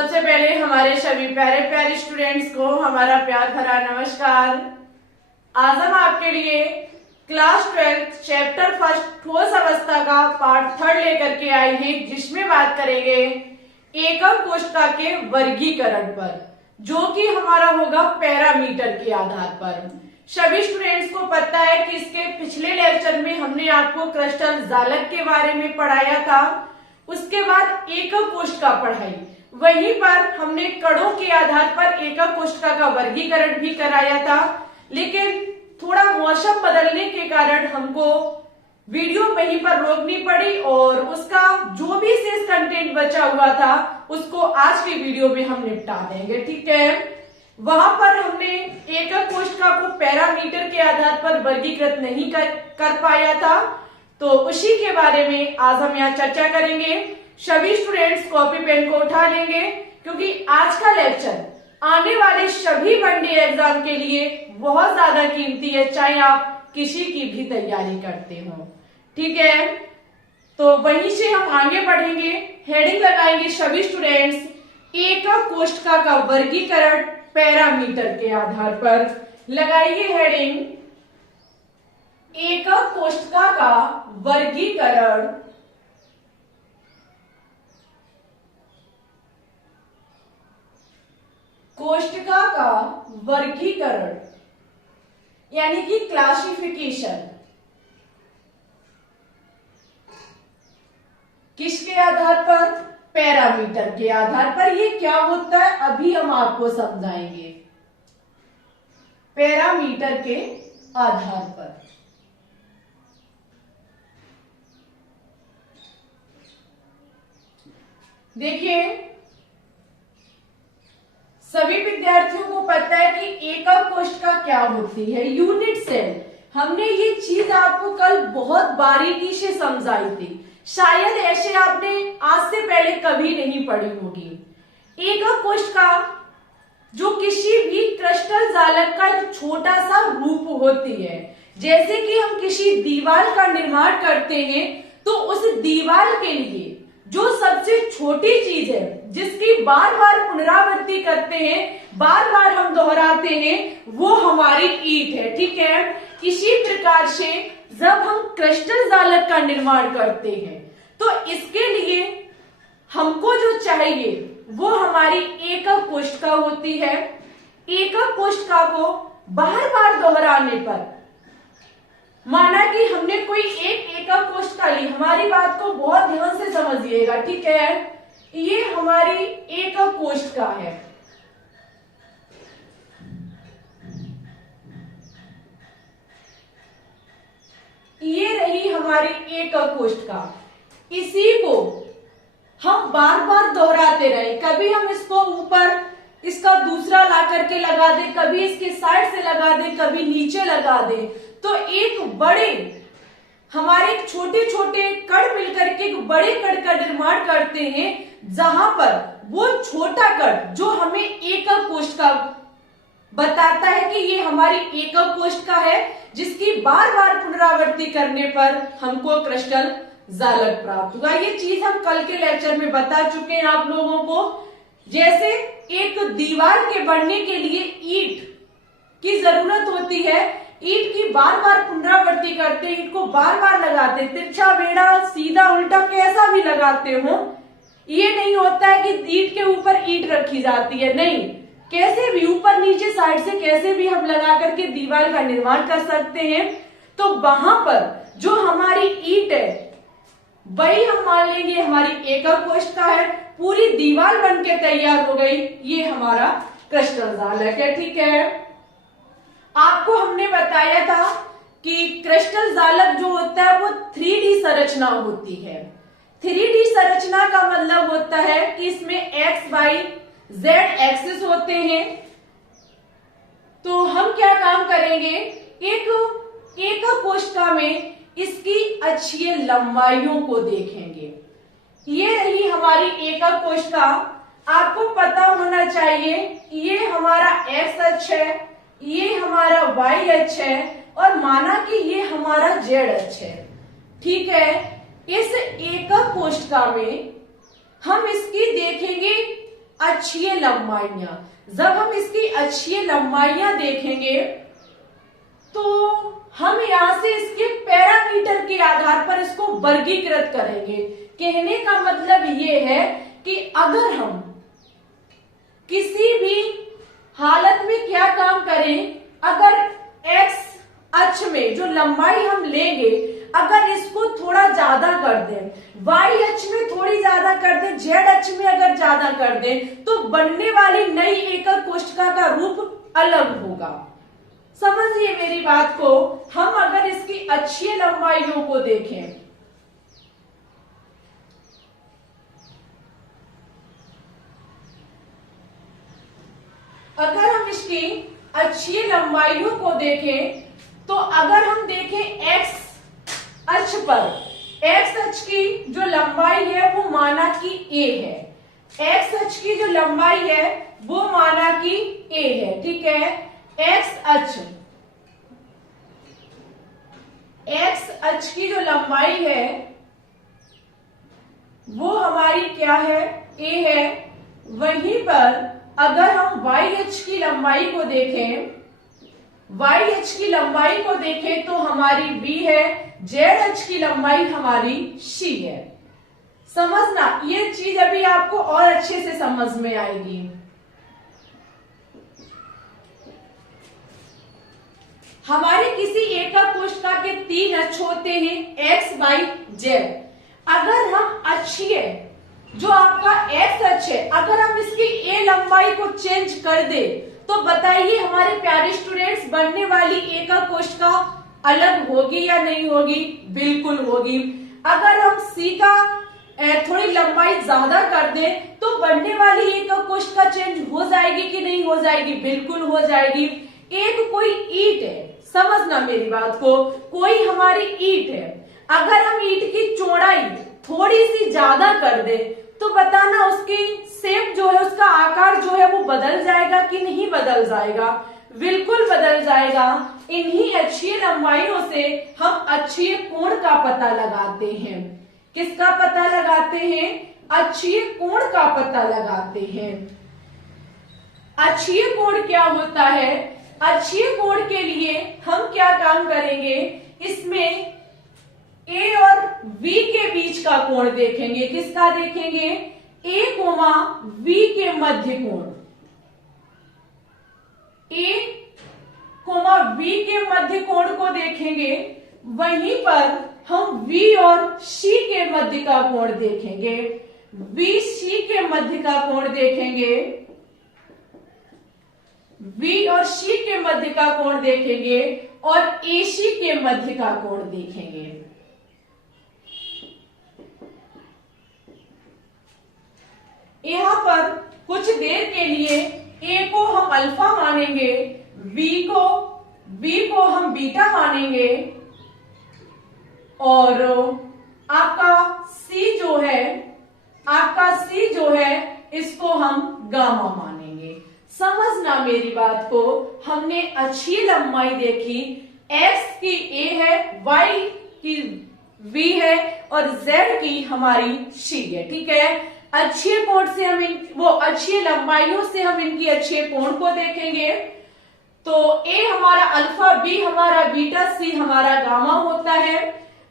सबसे पहले हमारे सभी प्यारे प्यारे स्टूडेंट्स को हमारा प्यार भरा नमस्कार। आज हम आपके लिए क्लास 12 चैप्टर फर्स्ट ठोस अवस्था का पार्ट 3 लेकर के आए हैं, जिसमें बात करेंगे एकम कोशिका के वर्गीकरण पर, जो कि हमारा होगा पैरामीटर के आधार पर। सभी स्टूडेंट्स को पता है कि इसके पिछले लेक्चर में हमने आपको क्रिस्टल जालक के बारे में पढ़ाया था, उसके बाद एकम कोशिका पढ़ाई, वहीं पर हमने कणों के आधार पर एकम कोशिका का वर्गीकरण भी कराया था। लेकिन थोड़ा मौसम बदलने के कारण हमको वीडियो वहीं पर रोकनी पड़ी और उसका जो भी शेष कंटेंट बचा हुआ था उसको आज की वीडियो में हम निपटा देंगे, ठीक है। वहां पर हमने एकम कोशिका को पैरामीटर के आधार पर वर्गीकृत नहीं कर पाया था, तो उसी के बारे में आज हम यहाँ चर्चा करेंगे। सभी स्टूडेंट्स कॉपी पेन को उठा लेंगे, क्योंकि आज का लेक्चर आने वाले सभी वनडे एग्जाम के लिए बहुत ज्यादा कीमती है, चाहे आप किसी की भी तैयारी करते हो, ठीक है। तो वहीं से हम आगे बढ़ेंगे। हेडिंग लगाएंगे सभी स्टूडेंट्स एकम कोशिका का वर्गीकरण पैरामीटर के आधार पर। लगाइए हेडिंग एकम कोशिका का वर्गीकरण कोशिका का वर्गीकरण यानी कि क्लासिफिकेशन। किसके आधार पर? पैरामीटर के आधार पर। ये क्या होता है अभी हम आपको समझाएंगे। पैरामीटर के आधार पर देखिए, सभी विद्यार्थियों को पता है कि एकम कोशिका क्या होती है, यूनिट सेल। हमने ये चीज आपको कल बहुत बारीकी से समझाई थी, शायद ऐसे आपने आज से पहले कभी नहीं पढ़ी होगी। एकम कोशिका जो किसी भी क्रिस्टल जालक का एक छोटा सा रूप होती है। जैसे कि हम किसी दीवार का निर्माण करते हैं, तो उस दीवार के लिए जो सबसे छोटी चीज है, जिसकी बार बार पुनरावृत्ति करते हैं, बार बार हम दोहराते हैं, वो हमारी ईंट है, ठीक है। इसी प्रकार से जब हम क्रिस्टल जालक का निर्माण करते हैं, तो इसके लिए हमको जो चाहिए वो हमारी एकम कोशिका होती है। एकम कोशिका को बार बार दोहराने पर, माना कि हमने कोई एक एकम कोशिका ली, हमारी बात को बहुत ध्यान से समझिएगा, ठीक है। ये हमारी एकम कोशिका है, ये रही हमारी एकम कोशिका। इसी को हम बार बार दोहराते रहे, कभी हम इसको ऊपर इसका दूसरा ला करके लगा दे, कभी इसके साइड से लगा दे, कभी नीचे लगा दे, तो एक बड़े हमारे छोटे छोटे कण मिलकर के एक बड़े कण का निर्माण करते हैं, जहां पर वो छोटा कण जो हमें एकम कोशिका बताता है कि ये हमारी एकम कोशिका है, जिसकी बार बार पुनरावृत्ति करने पर हमको क्रिस्टल जालक प्राप्त हुआ। ये चीज हम कल के लेक्चर में बता चुके हैं आप लोगों को। जैसे एक दीवार के बनने के लिए ईंट की जरूरत होती है, ईंट की बार बार पुनरावृत्ति करते, ईंट को बार बार लगाते, तिरछा बेड़ा सीधा उल्टा कैसा भी लगाते हो, ये नहीं होता है कि ईंट के ऊपर ईंट रखी जाती है, नहीं, कैसे भी ऊपर नीचे साइड से कैसे भी हम लगा करके दीवार का निर्माण कर सकते हैं। तो वहां पर जो हमारी ईंट है वही हम मान लेंगे हमारी एकम कोशिका है। पूरी दीवार बन के तैयार हो गई, ये हमारा क्रिस्टल जालक है, ठीक है। आपको हमने बताया था कि क्रिस्टल जालक जो होता है वो 3D संरचना होती है। 3D संरचना का मतलब होता है कि इसमें X, Y, Z एक्सिस होते हैं। तो हम क्या काम करेंगे, एक कोशिका में इसकी अक्षीय लंबाइयों को देखेंगे। ये रही हमारी एकम कोशिका। आपको पता होना चाहिए ये हमारा X अक्ष है, ये हमारा Y अक्ष है, और माना कि ये हमारा Z अक्ष है, ठीक है। इस एकम कोशिका में हम इसकी देखेंगे अक्षीय लंबाइयां। जब हम इसकी अक्षीय लंबाइयां देखेंगे तो हम यहां से इसके पैरामीटर के आधार पर इसको वर्गीकृत करेंगे। कहने का मतलब ये है कि अगर हम किसी भी हालत में क्या काम करें, अगर एक्स अक्ष में जो लंबाई हम लेंगे अगर इसको थोड़ा ज्यादा कर दें, वाई अक्ष में थोड़ी ज्यादा कर दें, जेड अक्ष में अगर ज्यादा कर दें तो बनने वाली नई एकक कोष्ठका का रूप अलग होगा। समझिए मेरी बात को। हम अगर इसकी अक्षीय लंबाइयों को देखें, अगर हम इसकी अक्षीय लंबाइयों को देखें तो अगर हम देखें एक्स अक्ष पर, एक्स अक्ष की जो लंबाई है वो माना कि ए है। एक्स अक्ष की जो लंबाई है वो माना कि ए है, ठीक है। एक्स अक्ष की जो लंबाई है वो हमारी क्या है, ए है। वहीं पर अगर हम वाई अक्ष की लंबाई को देखें, वाई अक्ष की लंबाई को देखें तो हमारी बी है, जेड अक्ष की लंबाई हमारी सी है। समझना, ये चीज अभी आपको और अच्छे से समझ में आएगी। हमारे किसी एकक कोष्ठका के 3 अक्ष होते हैं, एक्स वाई जेड। अगर हम अक्षीय जो आपका एक्स अक्ष है अगर हम इसकी ए लंबाई को चेंज कर दे तो बताइए हमारे प्यारे स्टूडेंट्स बनने वाली एकक कोष्ठका अलग होगी या नहीं होगी? बिल्कुल होगी। अगर हम सी का थोड़ी लंबाई ज्यादा कर दें तो बनने वाली एकक कोष्ठका चेंज हो जाएगी कि नहीं हो जाएगी? बिल्कुल हो जाएगी। एक कोई ईंट है, समझना मेरी बात को, कोई हमारी ईंट है, अगर हम ईंट की चौड़ाई थोड़ी सी ज्यादा कर दे तो बताना उसकी शेप जो है, उसका आकार जो है वो बदल जाएगा कि नहीं बदल जाएगा? बिल्कुल बदल जाएगा। इन्हीं अक्षीय लंबाइयों से हम अक्षीय कोण का पता लगाते हैं। किसका पता लगाते हैं? अक्षीय कोण का पता लगाते हैं। अक्षीय कोण क्या होता है? अक्षीय कोण के लिए हम क्या काम करेंगे, इसमें ए और बी के बीच का कोण देखेंगे। किसका देखेंगे? ए कोमा बी के मध्य कोण। ए कोमा बी के मध्य कोण को देखेंगे। वहीं पर हम बी और सी के मध्य का कोण देखेंगे। बी सी के मध्य का कोण देखेंगे। बी और सी के मध्य का कोण देखेंगे और ए सी के मध्य का कोण देखेंगे। यहां पर कुछ देर के लिए ए को हम अल्फा मानेंगे, बी को हम बीटा मानेंगे और आपका सी जो है इसको हम गामा मानेंगे। समझना मेरी बात को, हमने अक्षीय लंबाई देखी, एक्स की ए है, वाई की बी है और जेड की हमारी सी है, ठीक है। अक्षीय कोण से हम अक्षीय लंबाइयों से हम इनकी अक्षीय कोण को देखेंगे। तो ए हमारा अल्फा, बी हमारा बीटा, सी हमारा गामा होता है।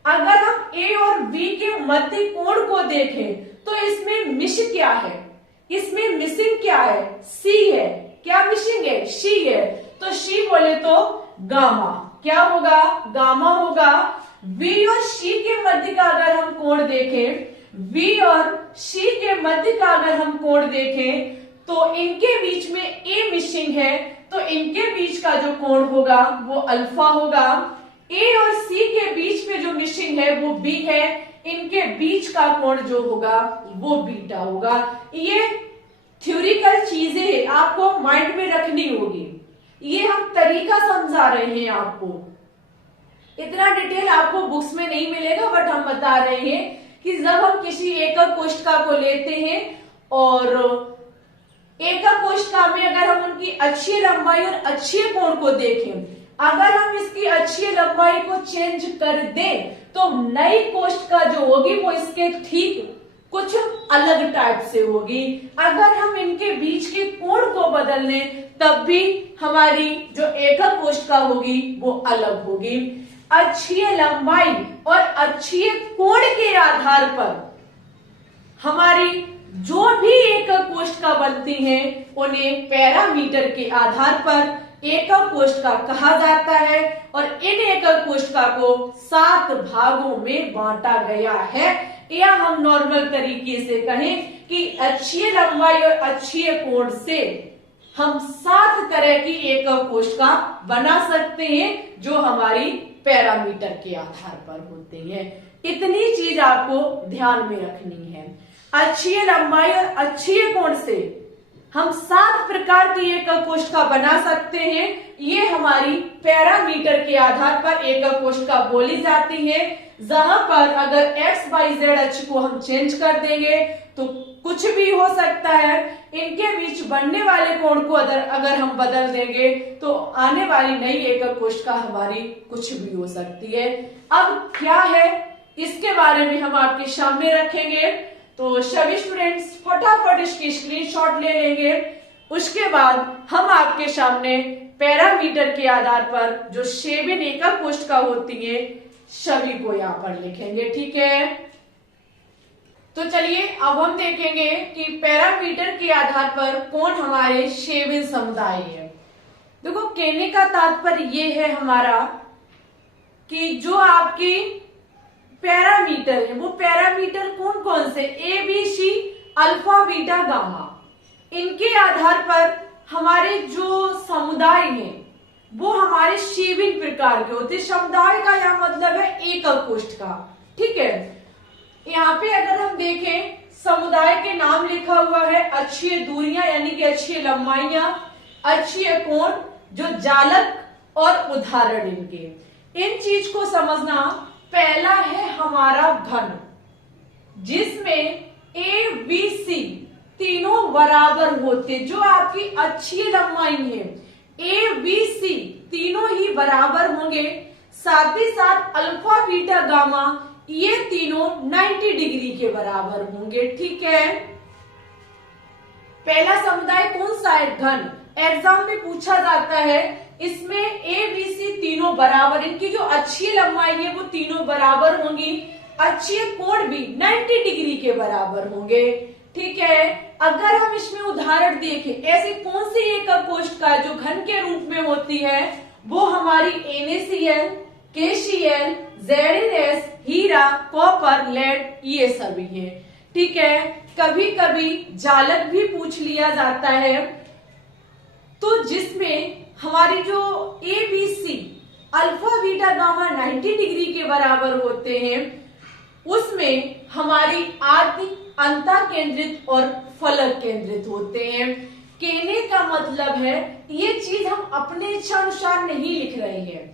अगर हम ए और बी के मध्य कोण को देखें तो इसमें मिश क्या है? इसमें मिसिंग क्या है? सी है। क्या मिसिंग है? सी है। तो सी बोले तो गामा क्या होगा? गामा होगा। बी और सी के मध्य का अगर हम कोण देखें, बी और सी के मध्य का अगर हम कोण देखें तो इनके बीच में ए मिसिंग है, तो इनके बीच का जो कोण होगा वो अल्फा होगा। ए और सी के बीच में जो मिसिंग है वो बी है, इनके बीच का कोण जो होगा वो बीटा होगा। ये थ्योरिकल चीजें हैं, आपको माइंड में रखनी होगी। ये हम तरीका समझा रहे हैं आपको, इतना डिटेल आपको बुक्स में नहीं मिलेगा, बट हम बता रहे हैं कि जब हम किसी एकक कोष्ठका को लेते हैं और एकक कोष्ठका में अगर हम उनकी अक्षीय लंबाई और अक्षीय कोण को देखें, अगर हम इसकी अक्षीय लंबाई को चेंज कर दें तो नई कोष्ठका जो होगी वो इसके ठीक कुछ अलग टाइप से होगी। अगर हम इनके बीच के कोण को बदल लें तब भी हमारी जो एकक कोष्ठका होगी वो अलग होगी। अक्षीय लंबाई और अक्षीय कोण के आधार पर हमारी जो भी एकक कोष्ठका बनती हैं उन्हें पैरामीटर के आधार पर एकक कोष्ठका कहा जाता है और इन एकक कोष्ठका को 7 भागों में बांटा गया है। या हम नॉर्मल तरीके से कहें कि अक्षीय लंबाई और अक्षीय कोण से हम 7 तरह की एकक कोष्ठका बना सकते हैं जो हमारी पैरामीटर के आधार पर होते हैं। इतनी चीज आपको ध्यान में रखनी है। अक्षीय लंबाई और अक्षीय कोण से हम 7 प्रकार की एकक कोष्ठका बना सकते हैं। ये हमारी पैरामीटर के आधार पर एकक कोष्ठका बोली जाती है, जहां पर अगर x, y, z अक्ष को हम चेंज कर देंगे तो कुछ भी हो सकता है। इनके बीच बनने वाले कोण को अगर हम बदल देंगे तो आने वाली नई एकक कोष्ठका हमारी कुछ भी हो सकती है। अब क्या है इसके बारे में हम आपके सामने रखेंगे, तो सभी स्टूडेंट्स फटाफट इसकी स्क्रीनशॉट ले लेंगे। उसके बाद हम आपके सामने पैरामीटर के आधार पर जो 7 एकक कोष्ठका होती है सभी को यहाँ पर लिखेंगे, ठीक है। तो चलिए अब हम देखेंगे कि पैरामीटर के आधार पर कौन हमारे 7 समुदाय है। देखो, कहने का तात्पर्य ये है हमारा कि जो आपकी पैरामीटर है वो पैरामीटर कौन कौन से A B C alpha beta gamma, इनके आधार पर हमारे जो समुदाय हैं वो हमारे 7 प्रकार के होते हैं। समुदाय का यह मतलब है एकक कोष्ठका, ठीक है। यहाँ पे अगर हम देखें समुदाय के नाम लिखा हुआ है अक्षीय दूरियां यानी कि अक्षीय लंबाइयां, अक्षीय कोण, जो जालक और उदाहरण इनके। इन चीज को समझना, पहला है हमारा घन जिसमें ए बी सी तीनों बराबर होते, जो आपकी अक्षीय लंबाई है ए बी सी तीनों ही बराबर होंगे, साथ ही साथ अल्फा बीटा गामा ये तीनों 90 डिग्री के बराबर होंगे, ठीक है। पहला समुदाय कौन सा है? घन। एग्जाम में पूछा जाता है, इसमें ए बी सी तीनों बराबर, इनकी जो अक्षीय लंबाई है वो तीनों बराबर होंगी, अक्षीय कोण भी 90 डिग्री के बराबर होंगे, ठीक है। अगर हम इसमें उदाहरण देखें, ऐसी कौन सी एकक कोष्ठका जो घन के रूप में होती है, वो हमारी NaCl, KCl, ZnS, हीरा, कॉपर, लेड ये सभी हैं, ठीक है। कभी कभी जालक भी पूछ लिया जाता है, तो जिसमें हमारी जो A B C alpha beta gamma 90 degree के बराबर होते हैं, उसमें हमारी आदि अंता केंद्रित और फलक केंद्रित होते हैं। कहने का मतलब है ये चीज हम अपने इच्छा अनुसार नहीं लिख रहे हैं।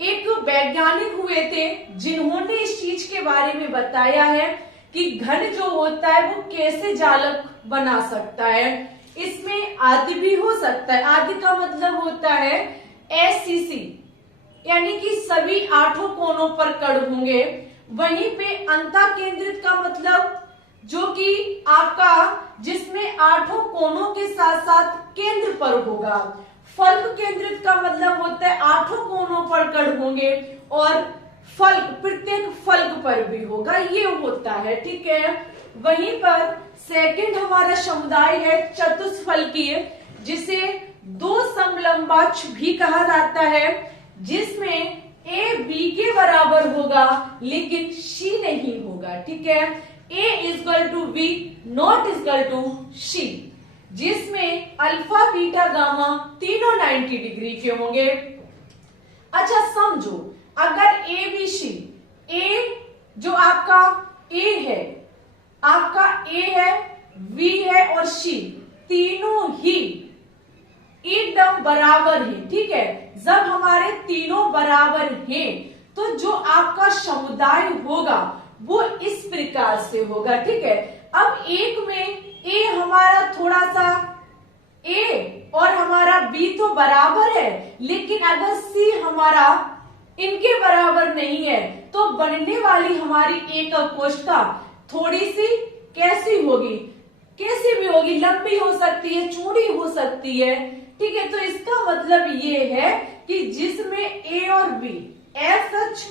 एक वैज्ञानिक हुए थे जिन्होंने इस चीज के बारे में बताया है कि घन जो होता है वो कैसे जालक बना सकता है। इसमें आदि भी हो सकता है। आदि का मतलब होता है SCC, यानी कि सभी 8 कोनों पर कण होंगे। वहीं पे अंता केंद्रित का मतलब जो कि आपका जिसमें 8 कोनों के साथ साथ केंद्र पर होगा। फल्क केंद्रित का मतलब होता है 8 कोनों पर कण होंगे और फल्क प्रत्येक फल्क पर भी होगा, ये होता है, ठीक है। वहीं पर सेकंड हमारा समुदाय है चतुष्फलकीय, जिसे 2 समलंबाक्ष भी कहा जाता है, जिसमें ए बी के बराबर होगा लेकिन सी नहीं होगा, ठीक है। A equal to B not equal to C, जिसमें अल्फा बीटा गामा तीनों 90 डिग्री के होंगे। अच्छा समझो, अगर ए बी सी, ए जो आपका ए है, आपका ए है, बी है और सी तीनों ही एकदम बराबर है, ठीक है। जब हमारे तीनों बराबर हैं तो जो आपका समुदाय होगा वो इस प्रकार से होगा, ठीक है। अब एक में ए हमारा थोड़ा सा ए और हमारा बी तो बराबर है, लेकिन अगर सी हमारा इनके बराबर नहीं है तो बनने वाली हमारी एकक कोष्ठका थोड़ी सी कैसी होगी, कैसी भी होगी, लंबी हो सकती है, चौड़ी हो सकती है। ठीक है, तो इसका मतलब ये है कि जिसमें ए और बी, एफ एच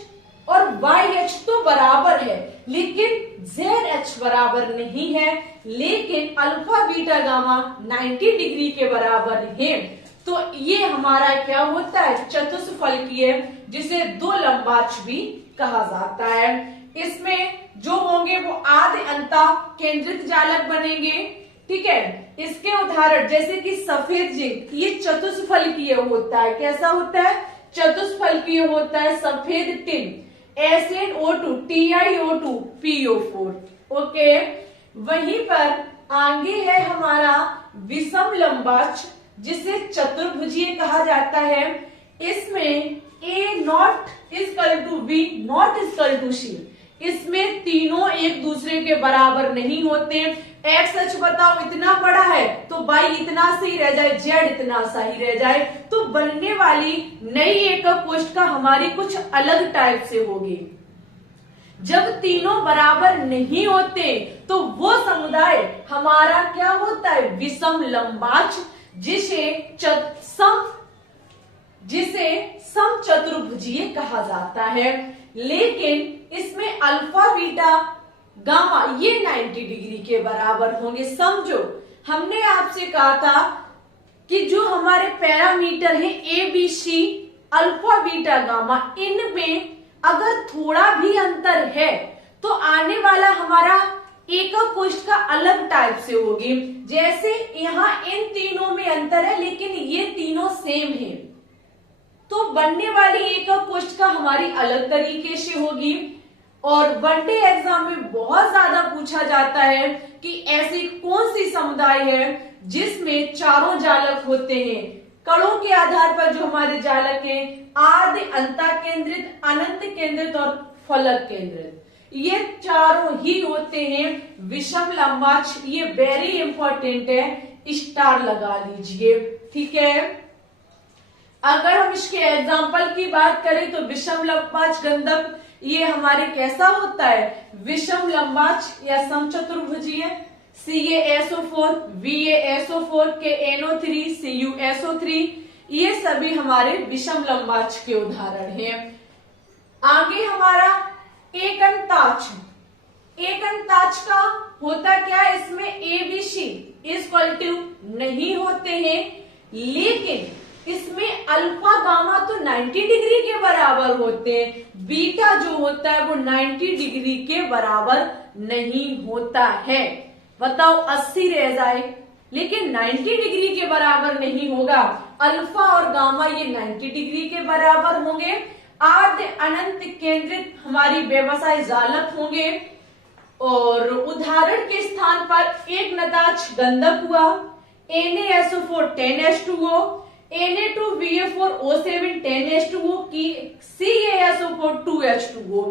और वाई एच तो बराबर है, लेकिन जेड एच बराबर नहीं है, लेकिन अल्फा बीटा गामा 90 डिग्री के बराबर है, तो ये हमारा क्या होता है, चतुष्फलकीय, जिसे दो लंबाक्ष भी कहा जाता है। इसमें जो होंगे वो आदि अंता केंद्रित जालक बनेंगे। ठीक है, इसके उदाहरण जैसे कि सफेद जिंक, ये चतुष्फलकीय होता है। कैसा होता है, चतुष्फलकीय होता है। सफेद tin, SnO2, TiO2, PO4। Okay, वहीं पर आगे है हमारा विषम लंबाक्ष, जिसे चतुर्भुजीय कहा जाता है। इसमें A not equal to B not equal to C, इसमें तीनों एक दूसरे के बराबर नहीं होते। एक्स एच बताओ इतना बड़ा है तो वाई इतना सही रह जाए, जेड इतना सही रह जाए, तो बनने वाली नई एकक कोष्ठका हमारी कुछ अलग टाइप से होगी। जब तीनों बराबर नहीं होते तो वो समुदाय हमारा क्या होता है, विषम लंबाक्ष, जिसे सम चतुर्भुजीय कहा जाता है। लेकिन इसमें अल्फा बीटा गामा ये 90 डिग्री के बराबर होंगे। समझो, हमने आपसे कहा था कि जो हमारे पैरामीटर है A B C, alpha beta gamma, इनमें अगर थोड़ा भी अंतर है तो आने वाला हमारा एकक कोष्ठका अलग टाइप से होगी। जैसे यहाँ इन तीनों में अंतर है लेकिन ये तीनों सेम है, तो बनने वाली एकक कोष्ठका हमारी अलग तरीके से होगी। और वनडे एग्जाम में बहुत ज्यादा पूछा जाता है कि ऐसी कौन सी समुदाय है जिसमें चारों जालक होते हैं। कणों के आधार पर जो हमारे जालक हैं, आदि, अंता केंद्रित, अनंत केंद्रित और फलक केंद्रित, ये चारों ही होते हैं विषम लंबाक्ष। ये वेरी इंपॉर्टेंट है, स्टार लगा लीजिए। ठीक है, अगर हम इसके एग्जाम्पल की बात करें तो विषम लंबाक्ष गंधक ये हमारे कैसा होता है, विषम लंबाक्ष या समचतुर्भुजीय। CaSO4, VaSO4, KNO3, CuSO3, ये सभी हमारे विषम लंबाक्ष के उदाहरण हैं। आगे हमारा एकंताक्ष। एकंताक्ष का होता क्या है, इसमें ABC इक्वल टू नहीं होते हैं, लेकिन इसमें अल्फा गामा तो 90 डिग्री के बराबर होते हैं, बीटा जो होता है वो 90 डिग्री के बराबर नहीं होता है। बताओ 80 रह जाए लेकिन 90 डिग्री के बराबर नहीं होगा। अल्फा और गामा ये 90 डिग्री के बराबर होंगे। आद्य अनंत केंद्रित हमारी व्यवसाय जालक होंगे। और उदाहरण के स्थान पर एक नताक्ष गंधक हुआ, NaSO4 10H2O, Na2VA4O7 10H2O की CaSO4 2H2O,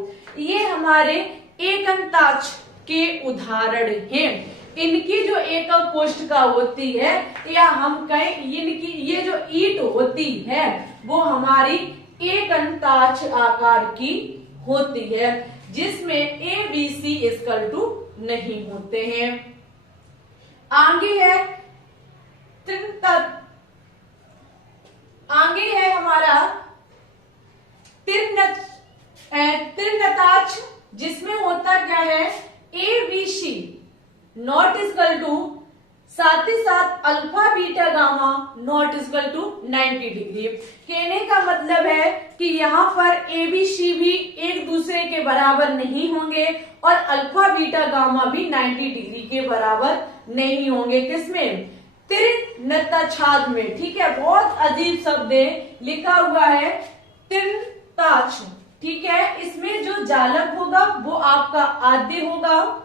ये हमारे एकंताक्ष के उदाहरण हैं। इनकी जो एकक कोष्ठका होती है या हम कहें इनकी ये जो ईंट होती है वो हमारी एकंताक्ष आकार की होती है, जिसमें ABC इक्वल टू नहीं होते हैं। आगे है आगे है हमारा त्रिनताक्ष, जिसमें होता क्या है, ABC नॉट इक्वल टू, साथ ही साथ alpha beta gamma not equal to 90 degree. कहने का मतलब है कि यहाँ पर ABC भी एक दूसरे के बराबर नहीं होंगे और अल्फा बीटा गामा भी 90 डिग्री के बराबर नहीं होंगे। किसमें, त्रिनताक्ष में। ठीक है, बहुत अजीब शब्द है, लिखा हुआ है त्रिनताक्ष। ठीक है, इसमें जो जालक होगा वो आपका आद्य होगा।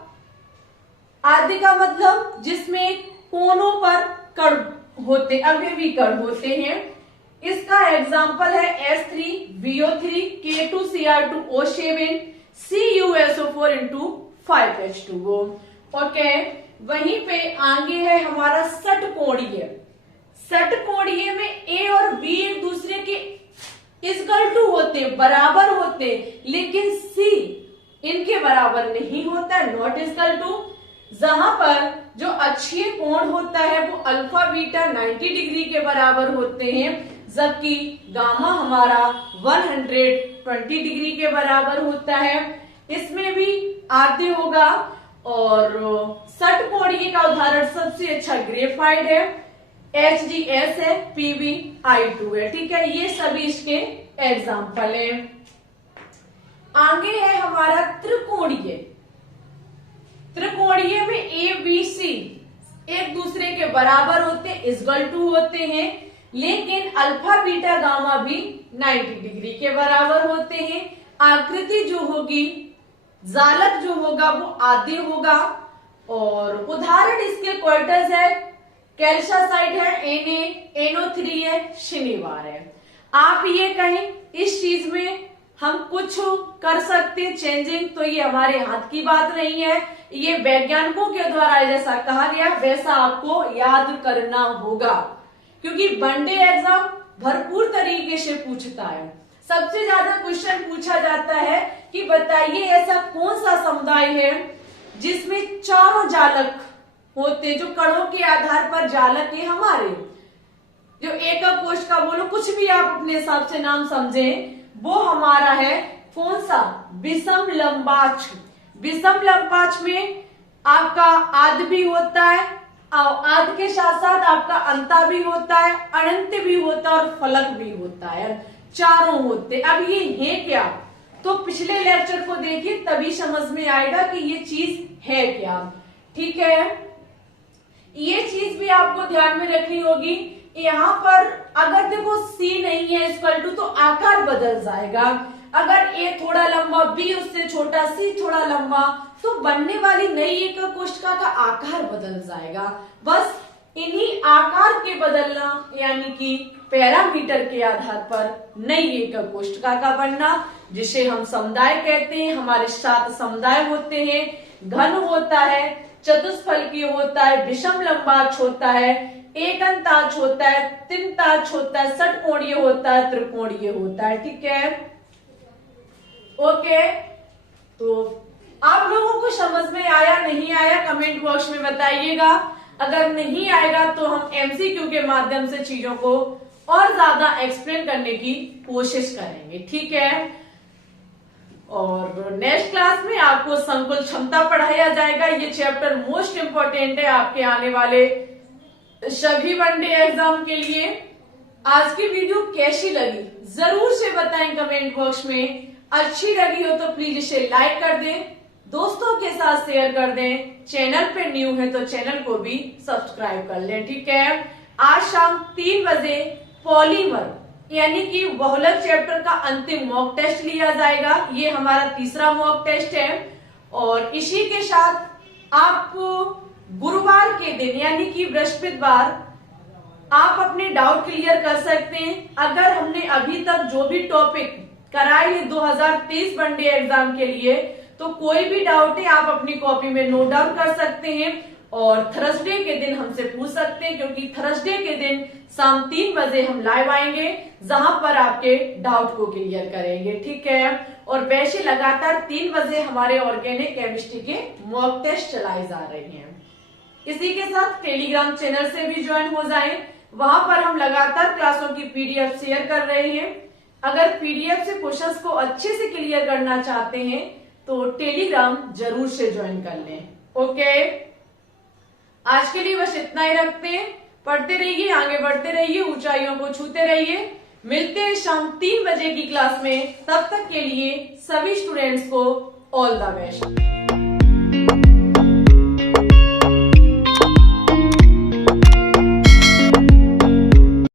आद्य का मतलब जिसमें कोनों पर कण होते, अवयवी कण होते हैं। इसका एग्जाम्पल है S3VO3, K2Cr2O7, CuSO4 × 5H2O। Okay, वहीं पे आगे है हमारा षटकोणीय। षटकोणीय में A और B एक दूसरे के इक्वल टू होते, बराबर होते, लेकिन C इनके बराबर नहीं होता है, नॉट इक्वल टू। जहां पर जो अक्षीय कोण होता है वो अल्फा बीटा 90 डिग्री के बराबर होते हैं, जबकि गामा हमारा 120 डिग्री के बराबर होता है। इसमें भी आते होगा। और षटकोणीय का उदाहरण सबसे अच्छा ग्रेफाइट है, HGS है, PbI2 है। ठीक है, ये सभी इसके एग्जाम्पल है। आगे है हमारा त्रिकोणीय। त्रिकोणीय में ABC एक दूसरे के बराबर होते हैं, = होते हैं, लेकिन अल्फा बीटा गामा भी 90 डिग्री के बराबर होते हैं। आकृति जो होगी, जालक जो होगा वो आधे होगा। और उदाहरण इसके क्वार्टर्स है, कैल्शियसाइड है, NaNO3 है, शनिवार है। आप ये कहें इस चीज में हम कुछ कर सकते हैं चेंजिंग, तो ये हमारे हाथ की बात नहीं है। ये वैज्ञानिकों के द्वारा जैसा कहा गया वैसा आपको याद करना होगा, क्योंकि वनडे एग्जाम भरपूर तरीके से पूछता है। सबसे ज्यादा क्वेश्चन पूछा जाता है कि बताइए ऐसा कौन सा समुदाय है जिसमें चारों जालक होते, जो कणों के आधार पर जालक है हमारे, जो एकक कोश का बोलो कुछ भी आप अपने हिसाब से नाम समझें, वो हमारा है कौन सा, विषम लंबाक्ष। विषम लंबाक्ष में आपका आद भी होता है, आद के साथ साथ आपका अंता भी होता है, अनंत भी होता है और फलक भी होता है, चारों होते। अब ये है क्या, तो पिछले लेक्चर को देखिए तभी समझ में आएगा कि ये चीज है क्या। ठीक है, ये चीज भी आपको ध्यान में रखनी होगी। यहाँ पर अगर देखो C नहीं है = तो आकार बदल जाएगा। अगर A थोड़ा लंबा, B उससे छोटा, C थोड़ा लंबा, तो बनने वाली नई एकक कोष्ठका का आकार बदल जाएगा। बस इन्हीं आकार के बदलना, यानी कि पैरामीटर के आधार पर नई एकक कोष्ठका का बनना, जिसे हम समुदाय कहते हैं। हमारे 7 समुदाय होते हैं, घन होता है, चतुष्फलकीय होता है, विषम लंबाक्ष होता है, एकंताक्ष होता है, तिनताक्ष होता है, षटकोणीय होता है, त्रिकोणीय होता है। ठीक है, ओके। तो आप लोगों को समझ में आया नहीं आया कमेंट बॉक्स में बताइएगा। अगर नहीं आएगा तो हम MCQ के माध्यम से चीजों को और ज्यादा एक्सप्लेन करने की कोशिश करेंगे। ठीक है, और नेक्स्ट क्लास में आपको संकुल क्षमता पढ़ाया जाएगा। ये चैप्टर मोस्ट इंपोर्टेंट है आपके आने वाले सभी वनडे एग्जाम के लिए। आज की वीडियो कैसी लगी जरूर से बताएं कमेंट बॉक्स में। अच्छी लगी हो तो प्लीज इसे लाइक कर दें, दोस्तों के साथ शेयर कर दें। चैनल पे न्यू है तो चैनल को भी सब्सक्राइब कर लें। ठीक है, आज शाम 3 बजे पॉलीमर यानी कि बहुलक चैप्टर का अंतिम मॉक टेस्ट लिया जाएगा। ये हमारा तीसरा मॉक टेस्ट है। और इसी के साथ आप गुरुवार के दिन यानी कि बृहस्पतिवार आप अपने डाउट क्लियर कर सकते हैं। अगर हमने अभी तक जो भी टॉपिक कराए हैं 2023 वनडे एग्जाम के लिए, तो कोई भी डाउट है आप अपनी कॉपी में नोट डाउन कर सकते हैं और थर्सडे के दिन हमसे पूछ सकते हैं, क्योंकि थर्सडे के दिन शाम 3 बजे हम लाइव आएंगे जहां पर आपके डाउट को क्लियर करेंगे। ठीक है, और वैसे लगातार 3 बजे हमारे ऑर्गेनिक केमिस्ट्री के मॉक टेस्ट चलाए जा रहे हैं। इसी के साथ टेलीग्राम चैनल से भी ज्वाइन हो जाएं, वहां पर हम लगातार क्लासों की PDF शेयर कर रहे हैं। अगर PDF से क्वेश्चंस को अच्छे से क्लियर करना चाहते हैं तो टेलीग्राम जरूर से ज्वाइन कर लें। ओके, आज के लिए बस इतना ही रखते हैं। पढ़ते रहिए, आगे बढ़ते रहिए, ऊंचाइयों को छूते रहिए। मिलते हैं शाम 3 बजे की क्लास में। तब तक के लिए सभी स्टूडेंट्स को ऑल द बेस्ट।